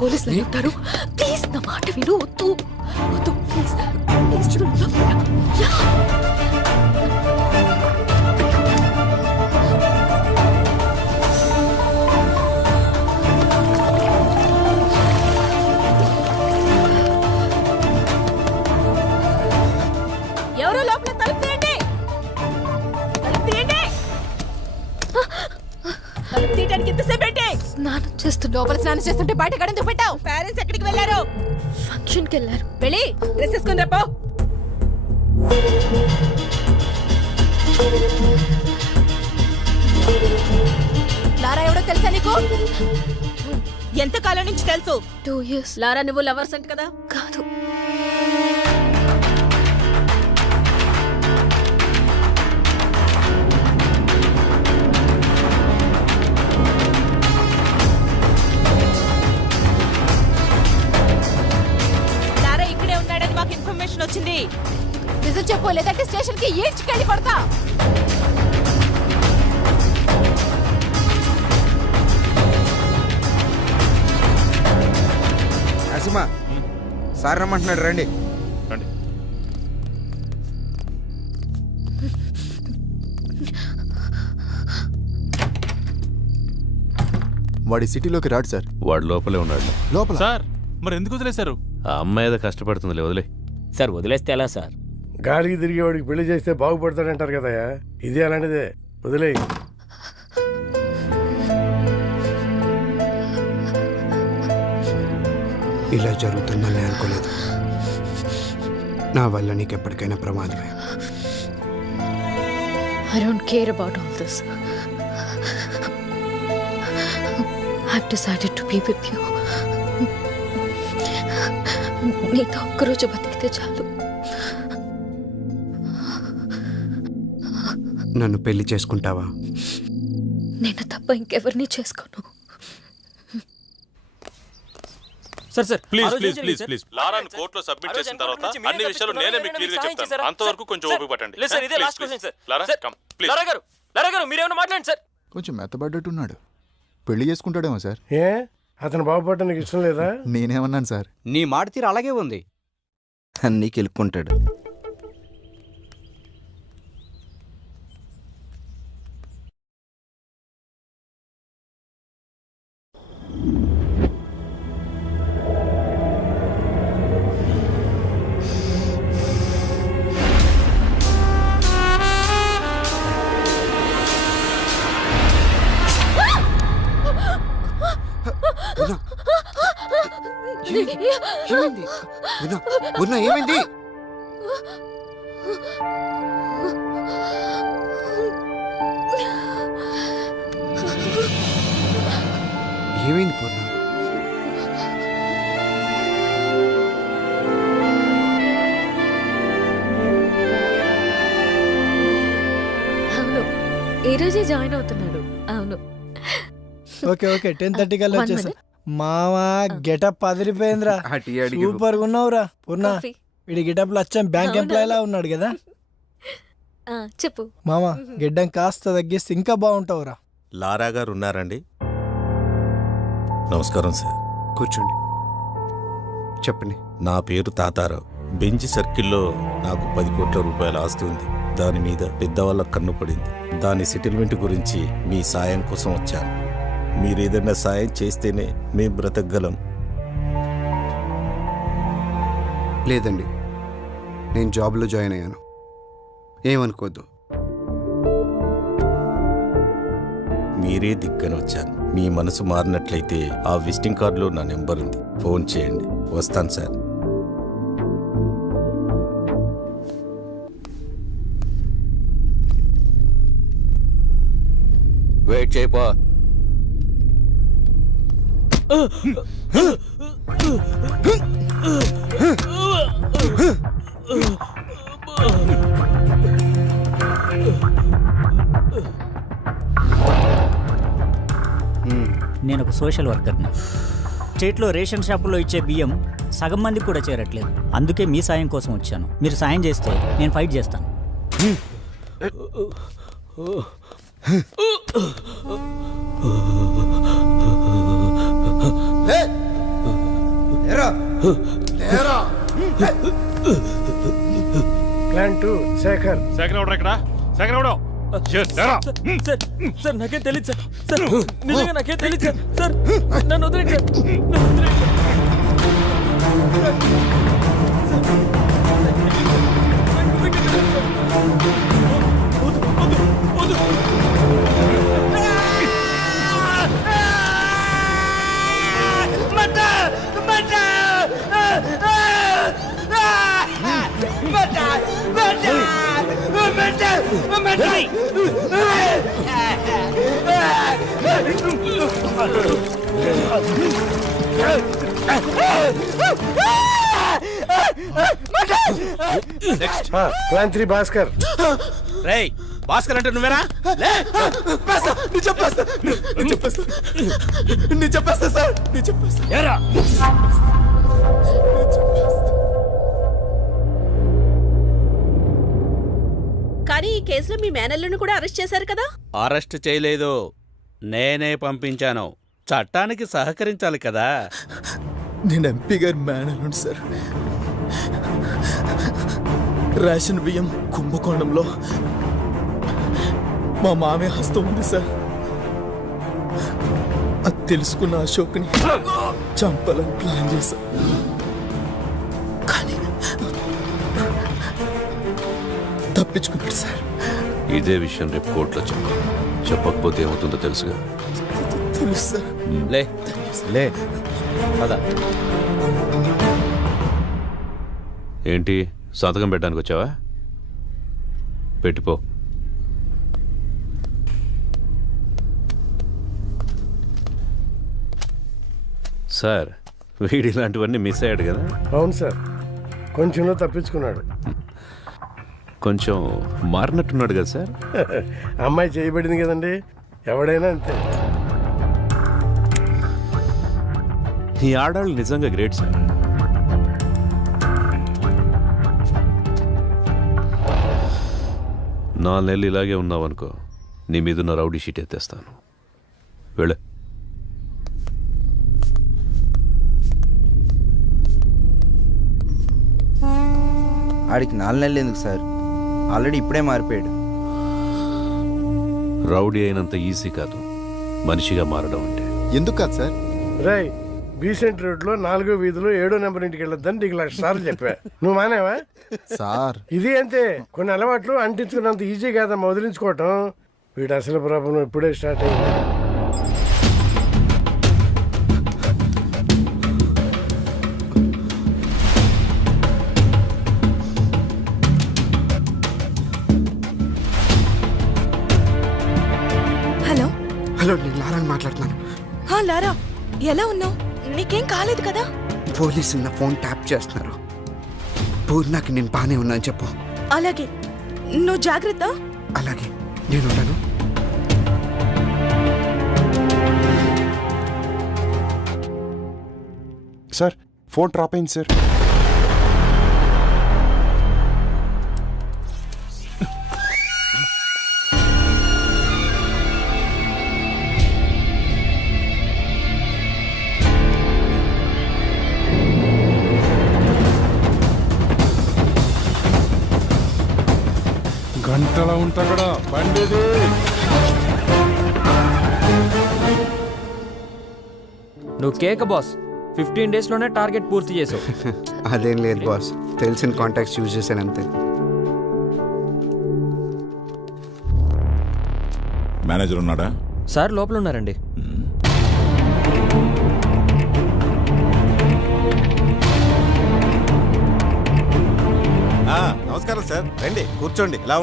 పోలీసులు ఉంటారు. ప్లీజ్ నా మాట విను. వద్దు వద్దు ప్లీజ్ ఎవరో లోపల తలుపు తీయండి. తలుపు తీయండి. తలుపు తీయడానికి ఎంతసేపు ఏంటి? స్నానం చేస్తుంటే లోపల స్నానం చేస్తుంటే బయట గడెందుకు పెట్టావు? పేరెంట్స్ ఎక్కడికి వెళ్ళారు? ఫంక్షన్కి వెళ్ళారు. వెళ్ళి డ్రెస్ వేసుకుని రేపో. లారా ఎవడో తెలుసా నీకు? ఎంత కాలం నుంచి తెలుసు? 2 years. లారా నువ్వు లవర్స్ అంట కదా? కాదు. లారా ఇక్కడే ఉన్నాడని మాకు ఇన్ఫర్మేషన్ వచ్చింది. నిజం చెప్పు, లేదంటే స్టేషన్ కి ఈడ్చుకెళ్ళి పడతా. నరసింహ సార్ రమ్మంటున్నాడు, రండి. రండి. వాడి సిటీలోకి రాడు సార్. వాడు లోపలే ఉన్నాడు. లోపల సార్ మరి ఎందుకు వదిలేశారు? ఆ అమ్మాయి ఏదో కష్టపడుతుందిలే, వదిలే. సార్ వదిలేస్తే ఎలా సార్? గాలికి తిరిగేవాడికి పెళ్లి చేస్తే బాగుపడతాడంటారు కదయా, ఇది అలాంటిదే. వదిలేయి. ఇలా జరుగుతుందని అనుకోలేదు. నా వల్ల నీకు ఎప్పటికైనా ప్రమాదమే. I don't care about all this. I've decided to be with you. నీతో ఒక్కరోజు బతికితే చాలు. నన్ను పెళ్లి చేసుకుంటావా? నేను తప్ప ఇంకెవరిని చేసుకోను. Sir sir please please please please లారాను కోర్టులో సబ్మిట్ చేసిన తర్వాత అన్ని విషయాలు నేనే మీకు క్లియర్ గా చెప్తాను. అంతవరకు కొంచెం ఓపిక పట్టండి. లేదు సార్, ఇదే last question sir. Lara come please. Lara గారు మీరేమైనా మాట్లాడండి సార్. కొంచెం మెత్తబడ్డట్టున్నాడు. పెళ్లి చేసుకుంటాడేమో సార్. ఏ అతను బాగుపడటం నీకు ఇష్టం లేదా? నేనేమన్నాను సార్? నీ మాట తీరు అలాగే ఉంది. అన్నీ కెలుక్కుంటాడు. ఏమైంది? ఏమైంది పూర్ణ? అవును, ఈ రోజే జాయిన్ అవుతున్నాడు. అవును. ఓకే ఓకే 10:30 కల్లా వచ్చేసా. మావా గెటప్ అదిరిపోయిందిరా. సూపర్ గా ఉన్నావురా పూర్ణ. వీడి గెటప్ లో వచ్చాం బ్యాంక్ ఎంప్లాయ్ లా ఉన్నాడు కదా. చెప్పు మామా, గిడ్డం కాస్త తగ్గిస్తే ఇంకా బాగుంటావురా. లారా గారు ఉన్నారండి? నమస్కారం సార్. కూర్చోండి, చెప్పండి. నా పేరు తాతారావు. బెంచ్ సర్కిల్లో నాకు 10 కోట్ల రూపాయల ఆస్తి ఉంది. దాని మీద పెద్దవాళ్ళ కన్ను పడింది. దాని సెటిల్మెంట్ గురించి మీ సాయం కోసం వచ్చాను. మీరేదైనా సాయం చేస్తేనే మేము బ్రతకగలం. లేదండి, నేను జాబ్లో జాయిన్ అయ్యాను, ఏమనుకోద్దు. మీరే దిక్కని వచ్చాను. మీ మనసు మారినట్లయితే ఆ విజిటింగ్ కార్డులో నా నెంబర్ ఉంది, ఫోన్ చేయండి. వస్తాను సార్. వెయిట్ చేయపా. నేను ఒక సోషల్ వర్కర్ని. స్టేట్లో రేషన్ షాపుల్లో ఇచ్చే బియ్యం సగం మందికి కూడా చేరట్లేదు. అందుకే మీ సాయం కోసం వచ్చాను. మీరు సాయం చేస్తే నేను ఫైట్ చేస్తాను. ప్లాన్ 2 శేఖర్. సెకండ్ ఆర్డర్ ఎక్కడ? సెకండ్ ఆర్డర్ సార్ నాకేం తెలియదు సార్. సార్ నిజంగా నాకేం తెలియదు సార్. సార్ నన్ను వదిలేండి సార్. నన్ను వదిలేండి సార్. ప్లాన్ 3 భాస్కర్. రేయ్ భాస్కర్ అంటే నువ్వేనా? కానీ ఈ కేసులో మీ మేనల్లుని కూడా అరెస్ట్ చేశారు కదా? అరెస్ట్ చేయలేదు, నేనే పంపించాను. చట్టానికి సహకరించాలి కదా. నేను ఎంపీ గారి మేనల్లుండి సార్. రేషన్ బియ్యం కుంభకోణంలో మా మామే హస్తం ఉంది సార్. అది తెలుసుకున్న అశోక్ని చంపాలని ప్లాన్ చేశా. కానీ తప్పించుకున్నాడు సార్. ఇదే విషయం రేపు కోర్టులో చెప్పకపోతే ఏమవుతుందో తెలుసుగా. తెలుసు సార్. లే పద. ఏంటి సంతకం పెట్టడానికి వచ్చావా? పెట్టిపో. సార్ వీడి ఇలాంటివన్నీ మిస్ అయ్యాడు కదా. అవును సార్, కొంచెంలో తప్పించుకున్నాడు. కొంచెం మారినట్టున్నాడు కదా సార్. అమ్మాయి చేయబడింది కదండి, ఎవడైనా అంతే. ఈ ఆడాళ్ళు నిజంగా గ్రేట్ సార్. నా నెలలు ఇలాగే ఉన్నావనుకో, నీ మీదున్న రౌడీ షీట్ ఎత్తేస్తాను. వెళ్ళే. ఆడికి 4 నెలలు ఎందుకు సార్? ఆల్రెడీ ఇప్పుడే మారిపోయాడు. రౌడీ అయినంత ఈజీ కాదు మనిషిగా మారడం అంటే. ఎందుకు కాదు సార్? రాయ్ బీసెంట్ రోడ్ లో 4వ వీధిలో 7వ నెంబర్ ఇంటికి వెళ్ళొద్దని నీకు 1,00,000 సార్లు చెప్పా. నువ్వు మానేవా? సార్ ఇది అంతే, కొన్ని అలవాట్లు అంటించుకున్నంత ఈజీ కాదమ్మా వదిలించుకోవటం. వీడు అసలు ప్రాబ్లం ఇప్పుడే స్టార్ట్ అయింది. హలో హలో, నేను లారాని మాట్లాడుతున్నాను. లారా, ఎలా ఉన్నావు? నీకేం కాలేదు కదా? పోలీసులు నా ఫోన్ ట్యాప్ చేస్తున్నారు. పూర్ణకి నేను బానే ఉన్నా అని చెప్పు. అలాగే, నువ్వు జాగ్రత్త. అలాగే, నేను ఉంటాను. సార్ ఫోన్ డ్రాప్ అయింది సార్. గంటల ఉంటా బండిది. నువ్వు కేక బాస్. 15 days లోనే టార్గెట్ పూర్తి చేసావు. అదేం లేదు బాస్, తెలిసిన కాంటాక్ట్స్ యూజ్ చేశాను అంతే. మేనేజర్ ఉన్నాడా? సార్ లోపల ఉన్నారండి. నమస్కారం సార్, రండి కూర్చోండి. ఎలా